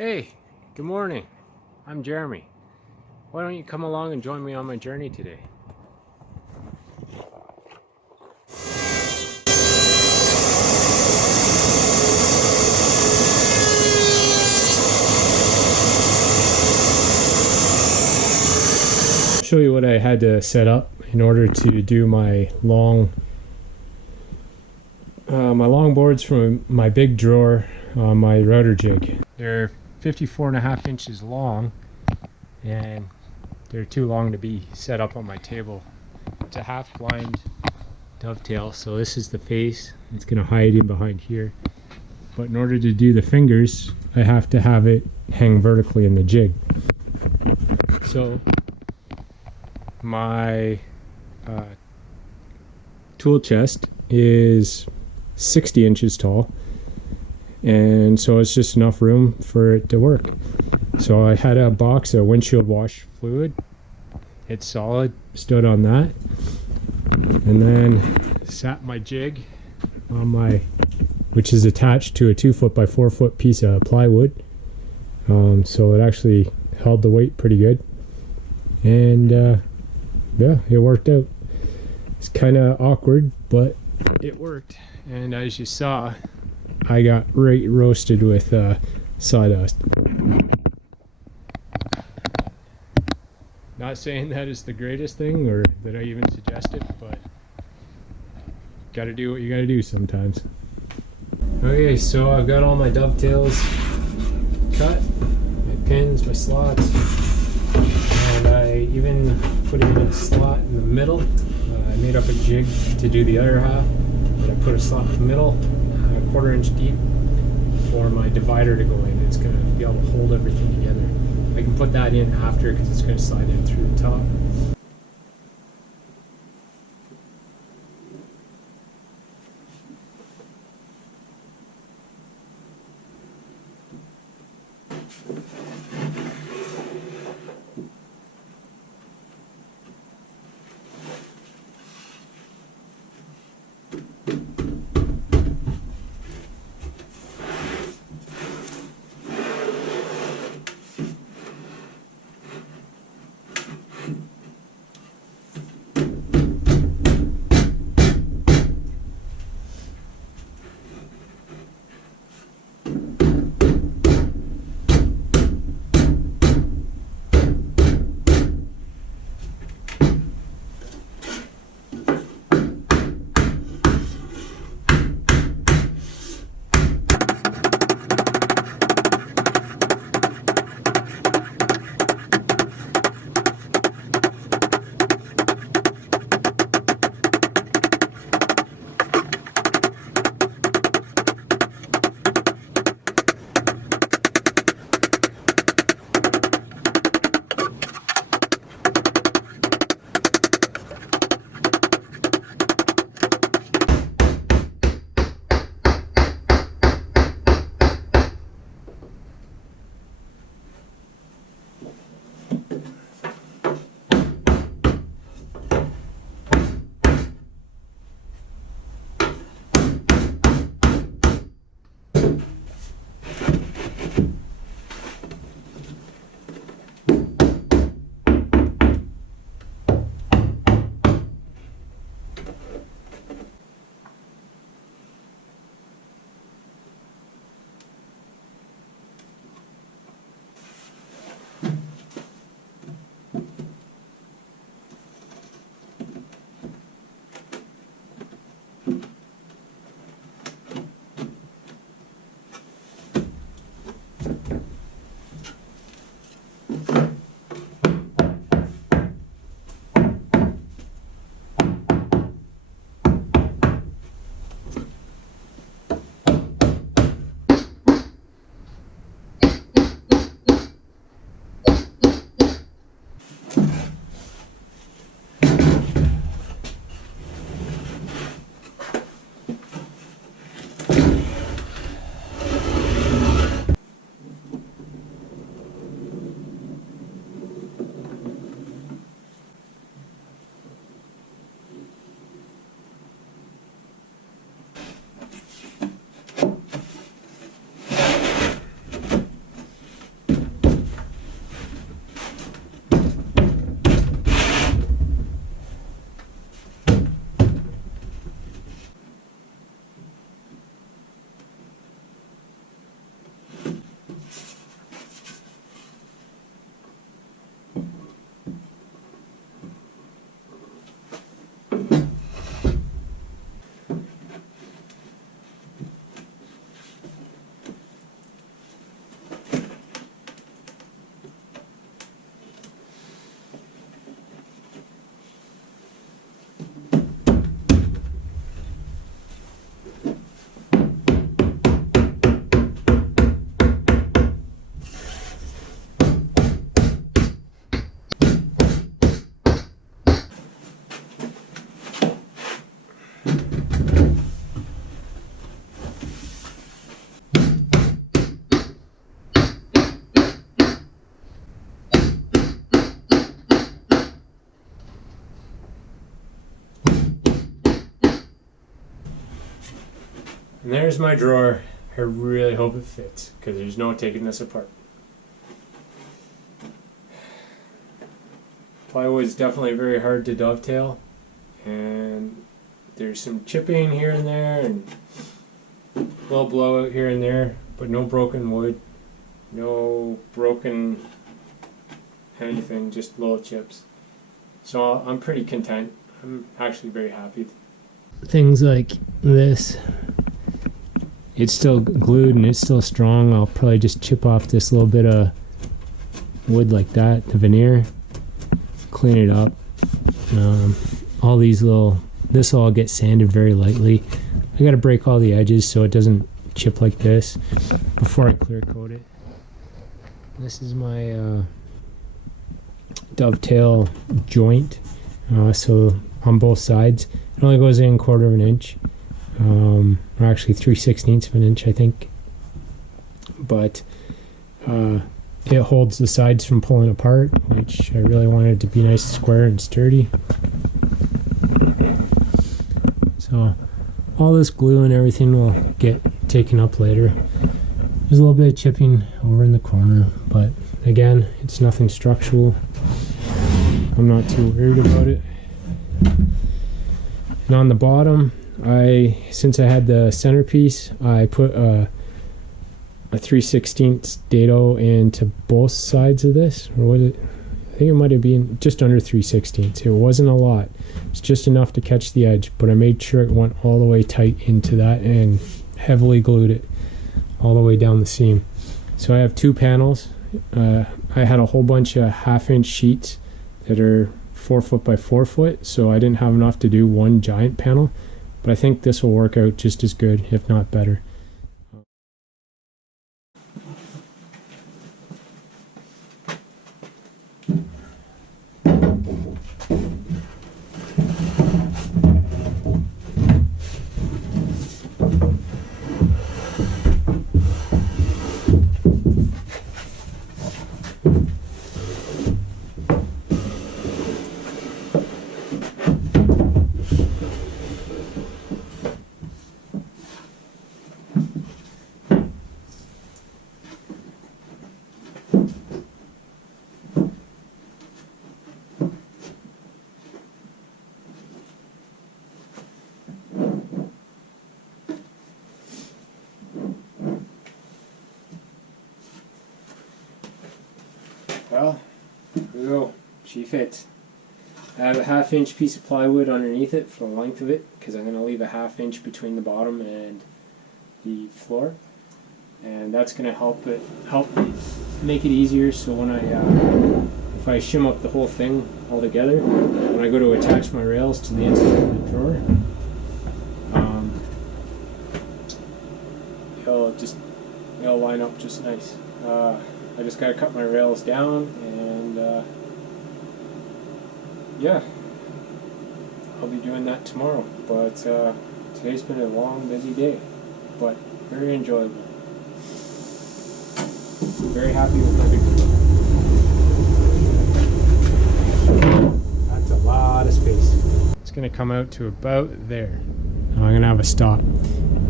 Hey, good morning. I'm Jeremy. Why don't you come along and join me on my journey today? I'll show you what I had to set up in order to do my long boards from my big drawer on my router jig. They're 54.5 inches long, and they're too long to be set up on my table. It's a half blind dovetail, so this is the face. It's going to hide in behind here. But in order to do the fingers, I have to have it hang vertically in the jig. So my tool chest is 60 inches tall, and so it's just enough room for it to work. So I had a box of windshield wash fluid. It's solid, stood on that, and then sat my jig on my, which is attached to a 2-foot by 4-foot piece of plywood. So it actually held the weight pretty good, and yeah, it worked out. It's kind of awkward, but it worked. And as you saw, I got right roasted with sawdust. Not saying that is the greatest thing or that I even suggest it, but gotta do what you gotta do sometimes. Okay, so I've got all my dovetails cut, my pins, my slots, and I even put in a slot in the middle. I made up a jig to do the other half, but I put a slot in the middle, a 1/4 inch deep, for my divider to go in. It's going to be able to hold everything together. I can put that in after because it's going to slide in through the top. And there's my drawer. I really hope it fits, because there's no taking this apart. Plywood is definitely very hard to dovetail, and there's some chipping here and there, and a little blowout here and there, but no broken wood, no broken anything, just little chips. So I'm pretty content. I'm actually very happy. Things like this, it's still glued and it's still strong. I'll probably just chip off this little bit of wood like that, the veneer, clean it up. All these this will all get sanded very lightly. I gotta break all the edges so it doesn't chip like this before I clear coat it. This is my dovetail joint, so on both sides it only goes in 1/4 of an inch, or actually 3/16 of an inch, I think, but it holds the sides from pulling apart, which I really wanted it to be nice, square and sturdy. So all this glue and everything will get taken up later. There's a little bit of chipping over in the corner, but again, it's nothing structural. I'm not too worried about it. And on the bottom, since I had the centerpiece, I put a 3/16 dado into both sides of this, or was it? I think it might have been just under 3/16. It wasn't a lot. It's just enough to catch the edge, but I made sure it went all the way tight into that and heavily glued it all the way down the seam. So I have 2 panels. I had a whole bunch of 1/2-inch sheets that are 4 foot by 4 foot, so I didn't have enough to do one giant panel, but I think this will work out just as good, if not better. Well, here we go. She fits. I have a 1/2-inch piece of plywood underneath it for the length of it, because I'm going to leave a 1/2 inch between the bottom and the floor, and that's going to help me make it easier. So when if I shim up the whole thing all together, when I go to attach my rails to the inside of the drawer, it'll line up just nice. I just gotta cut my rails down, and yeah, I'll be doing that tomorrow. But today's been a long, busy day, but very enjoyable. Very happy with my big drawer. That's a lot of space. It's gonna come out to about there. Now I'm gonna have a stop,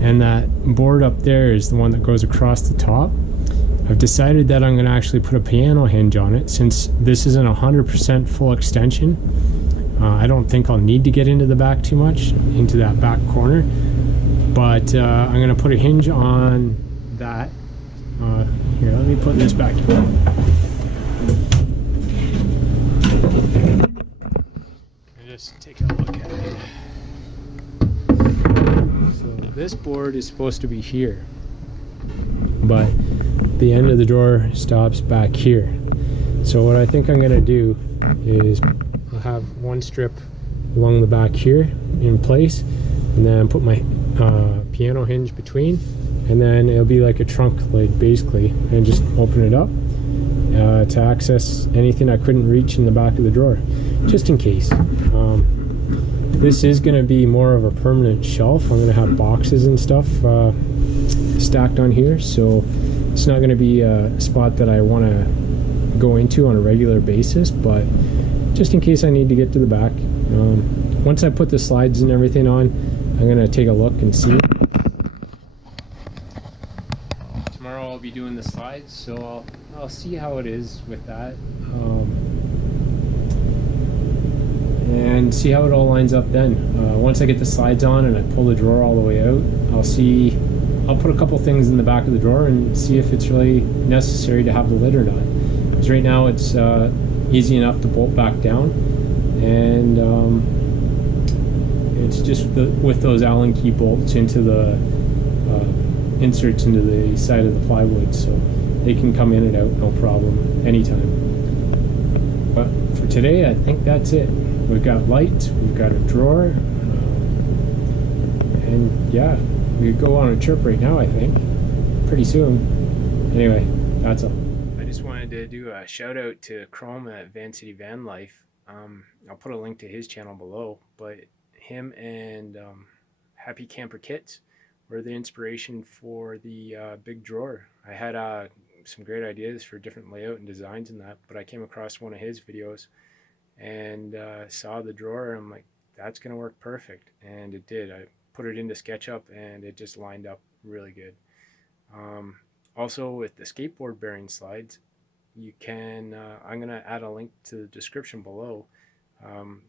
and that board up there is the one that goes across the top. I've decided that I'm going to actually put a piano hinge on it, since this isn't 100% full extension. I don't think I'll need to get into the back too much, into that back corner, but I'm going to put a hinge on that. Here, let me put this back in. Just take a look at it. So this board is supposed to be here, but the end of the drawer stops back here. So what I think I'm going to do is I'll have one strip along the back here in place, and then put my piano hinge between, and then it'll be like a trunk lid basically, and just open it up to access anything I couldn't reach in the back of the drawer, just in case. This is going to be more of a permanent shelf. I'm going to have boxes and stuff stacked on here, so it's not going to be a spot that I want to go into on a regular basis, but just in case I need to get to the back. Once I put the slides and everything on, I'm going to take a look and see. slides, so I'll see how it is with that, and see how it all lines up then. Once I get the slides on and I pull the drawer all the way out, I'll put a couple things in the back of the drawer and see if it's really necessary to have the lid or not. Because right now it's easy enough to bolt back down, and it's just with those Allen key bolts into the inserts into the side of the plywood, so they can come in and out no problem anytime. But for today, I think that's it. We've got lights, we've got a drawer, and yeah, we could go on a trip right now, I think, pretty soon. Anyway, that's all. I just wanted to do a shout out to Chrome at Van City Van Life. I'll put a link to his channel below, but him and Happy Camper Kits were the inspiration for the big drawer. I had some great ideas for different layout and designs and that, but I came across one of his videos and saw the drawer, and I'm like, that's gonna work perfect, and it did. I put it into SketchUp and it just lined up really good. Also with the skateboard bearing slides, you can, I'm gonna add a link to the description below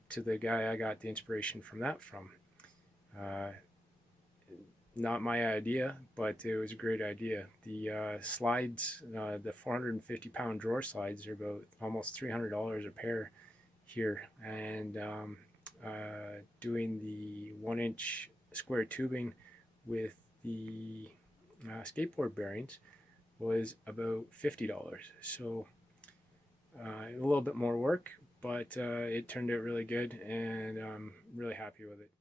to the guy I got the inspiration from that from. Not my idea, but it was a great idea. The slides, the 450-pound drawer slides, are about almost $300 a pair here, and doing the 1-inch square tubing with the skateboard bearings was about $50. So a little bit more work, but it turned out really good, and I'm really happy with it.